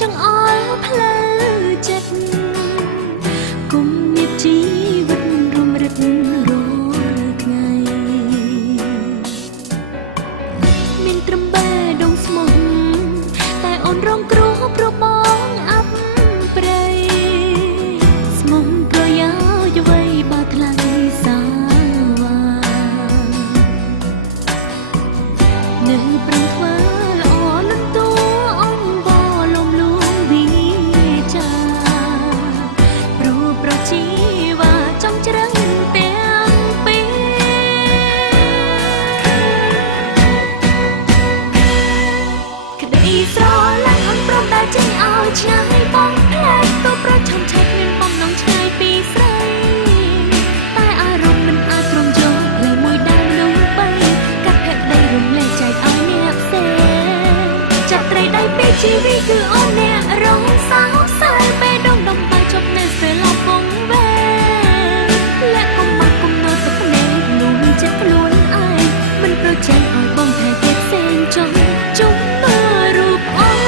ចង្អុលផ្លូវចិត្តគុំមានជីវិតរំរិតរាល់ថ្ងៃមានត្រឹមបេះដូងស្មោះតែអូនរងគ្រោះព្រោះបងអាប់ប្រៃស្មោះប្រយោជន៍អ្វីបើថ្លៃសាវ៉ានៅប្រឹងធ្វើល្អលន់តួអង្គបលំលួងវិចាព្រោះប្រជីវ៉ាចំជ្រឹងទាំងពីរក្តីស្រឡាញ់អូនព្រមតែចេញឲ្យឆ្ងាយបងផ្លែកទៅប្រឆាំឆែកមានបំណងឆ្ងាយពីស្រីតែអារម្មណ៍មិនអាចព្រមយកផ្លូវមួយដើមនោះបីកាត់ភក្តីរំលែកចែកឲ្យអ្នកផ្សេងចាប់ត្រីដៃពីជីវិតគឺអូនអ្នករងសោកសៅពេលដងដំបែជប់នៅស្ទើរឡប់ពងវែលាក់កុំបាក់កុំនៅទឹកភ្នែកនោះចិត្តខ្លួនឯងមិនប្រជែងឲ្យបងថែគេផ្សេងចង់ជុំមើលរូបអូន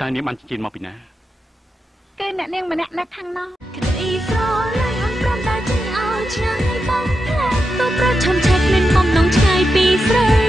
តើនាងបានជិះមកពីណាគឺអ្នកនាងម្នាក់នៅខាងនោះក្តីស្រឡាញ់អូនព្រមតែចេញឲ្យឆ្ងាយបងផ្លែកទៅប្រឆាំឆែកមានបំណងឆ្ងាយពីស្រី